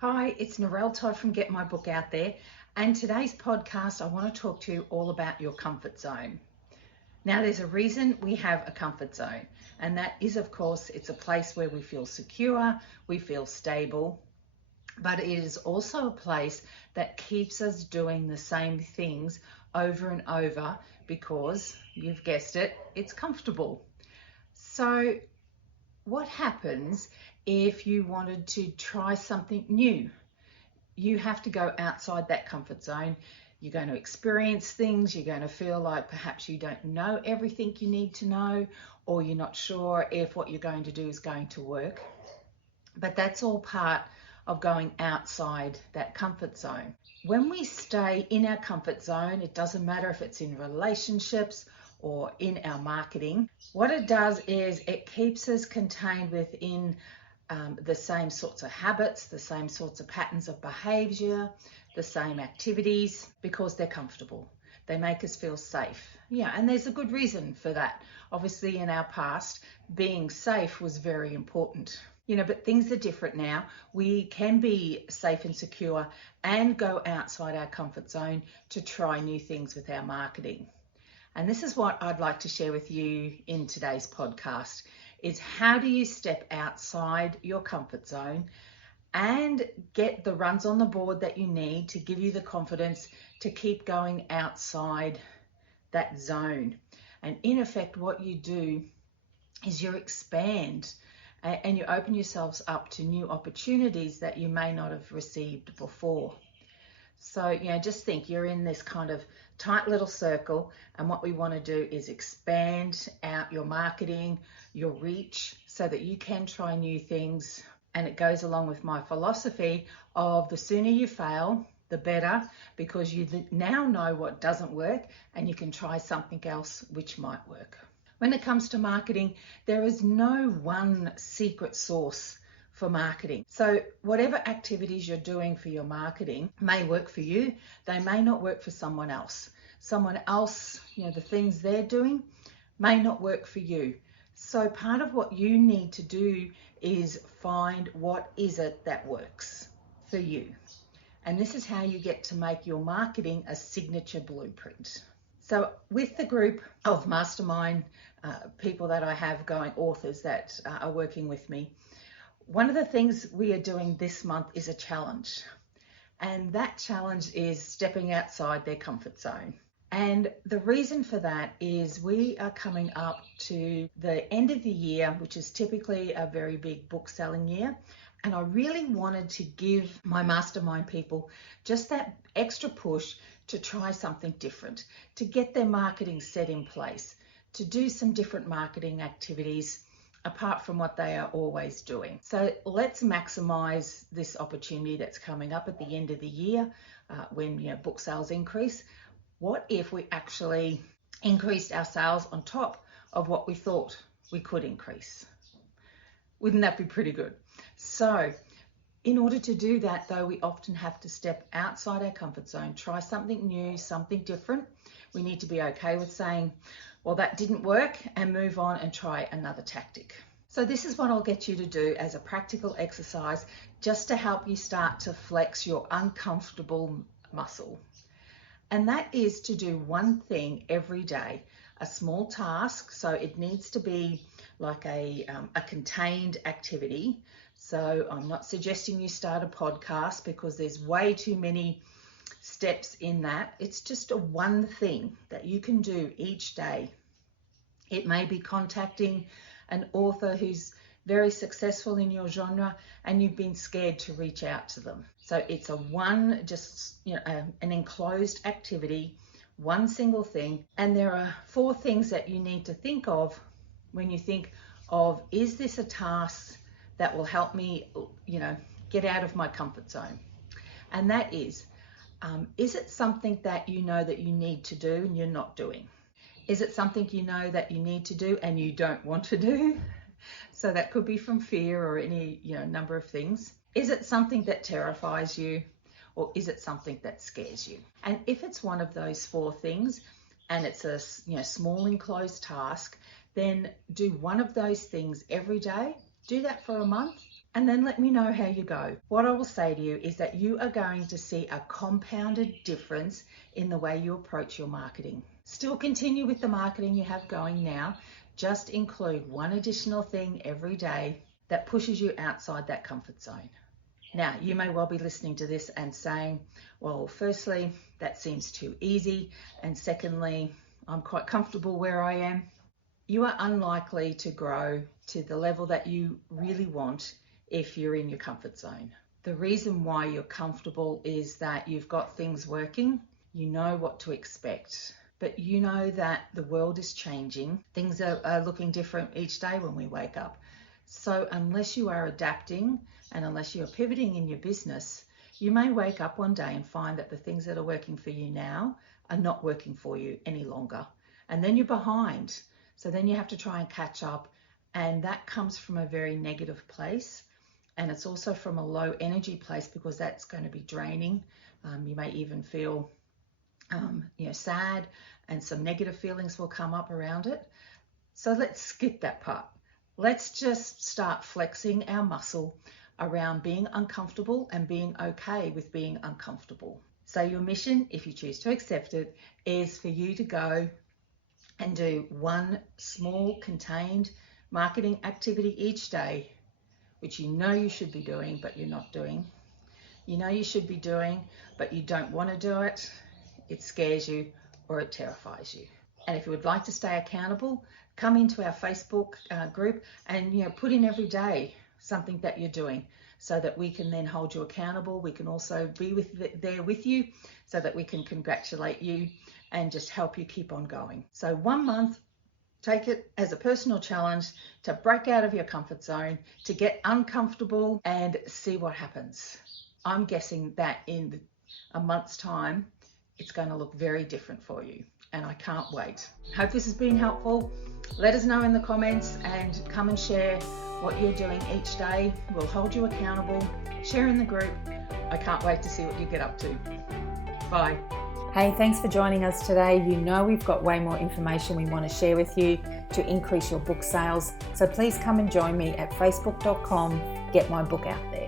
Hi, it's Narelle Todd from Get My Book Out There, and today's podcast I want to talk to you all about your comfort zone. Now, there's a reason we have a comfort zone, and that is, of course, it's a place where we feel secure, we feel stable, but it is also a place that keeps us doing the same things over and over because, you've guessed it, it's comfortable. So what happens if you wanted to try something new? You have to go outside that comfort zone. You're going to experience things. You're going to feel like perhaps you don't know everything you need to know, or you're not sure if what you're going to do is going to work. But that's all part of going outside that comfort zone. When we stay in our comfort zone, it doesn't matter if it's in relationships or in our marketing. What it does is it keeps us contained within the same sorts of habits, the same sorts of patterns of behavior, the same activities, because they're comfortable. They make us feel safe. Yeah, and there's a good reason for that. Obviously, in our past, being safe was very important. But things are different now. We can be safe and secure and go outside our comfort zone to try new things with our marketing. And this is what I'd like to share with you in today's podcast, is how do you step outside your comfort zone and get the runs on the board that you need to give you the confidence to keep going outside that zone. And in effect, what you do is you expand and you open yourselves up to new opportunities that you may not have received before. So, just think you're in this kind of tight little circle, and what we want to do is expand out your marketing, your reach, so that you can try new things. And it goes along with my philosophy of the sooner you fail, the better, because you now know what doesn't work and you can try something else which might work. When it comes to marketing, there is no one secret sauce for marketing. So whatever activities you're doing for your marketing may work for you. They may not work for someone else. Someone else, the things they're doing may not work for you. So part of what you need to do is find what is it that works for you. And this is how you get to make your marketing a signature blueprint. So with the group of Mastermind people that I have going, authors that are working with me, one of the things we are doing this month is a challenge. And that challenge is stepping outside their comfort zone. And the reason for that is we are coming up to the end of the year, which is typically a very big book selling year. And I really wanted to give my mastermind people just that extra push to try something different, to get their marketing set in place, to do some different marketing activities apart from what they are always doing. So let's maximize this opportunity that's coming up at the end of the year when book sales increase. What if we actually increased our sales on top of what we thought we could increase? Wouldn't that be pretty good? So in order to do that, though, we often have to step outside our comfort zone, try something new, something different. We need to be okay with saying, well, that didn't work, and move on and try another tactic. So this is what I'll get you to do as a practical exercise, just to help you start to flex your uncomfortable muscle. And that is to do one thing every day, a small task. So it needs to be like a contained activity. So I'm not suggesting you start a podcast because there's way too many steps in that. It's just a one thing that you can do each day. It may be contacting an author who's very successful in your genre and you've been scared to reach out to them. So it's an enclosed activity, one single thing. And there are 4 things that you need to think of when you think of, is this a task that will help me, get out of my comfort zone? And that is it something that you know that you need to do and you're not doing? Is it something you know that you need to do and you don't want to do? So that could be from fear or any, number of things. Is it something that terrifies you, or is it something that scares you? And if it's one of those 4 things and it's a, small enclosed task, then do one of those things every day. Do that for a month and then let me know how you go. What I will say to you is that you are going to see a compounded difference in the way you approach your marketing. Still continue with the marketing you have going now, just include one additional thing every day that pushes you outside that comfort zone. Now, you may well be listening to this and saying, well, firstly, that seems too easy, and secondly, I'm quite comfortable where I am. You are unlikely to grow to the level that you really want if you're in your comfort zone. The reason why you're comfortable is that you've got things working, you know what to expect, but you know that the world is changing. Things are looking different each day when we wake up. So unless you are adapting and unless you're pivoting in your business, you may wake up one day and find that the things that are working for you now are not working for you any longer. And then you're behind. So then you have to try and catch up. And that comes from a very negative place. And it's also from a low energy place because that's going to be draining. You may even feel sad, and some negative feelings will come up around it. So let's skip that part. Let's just start flexing our muscle around being uncomfortable and being okay with being uncomfortable. So your mission, if you choose to accept it, is for you to go and do one small contained marketing activity each day, which you know you should be doing, but you're not doing. You know you should be doing, but you don't want to do it. It scares you or it terrifies you. And if you would like to stay accountable, come into our Facebook group and put in every day something that you're doing so that we can then hold you accountable. We can also be there with you so that we can congratulate you and just help you keep on going. So 1 month, take it as a personal challenge to break out of your comfort zone, to get uncomfortable and see what happens. I'm guessing that in a month's time, it's going to look very different for you. And I can't wait. Hope this has been helpful. Let us know in the comments and come and share what you're doing each day. We'll hold you accountable. Share in the group. I can't wait to see what you get up to. Bye. Hey, thanks for joining us today. You know we've got way more information we want to share with you to increase your book sales. So please come and join me at facebook.com. Get my book out there.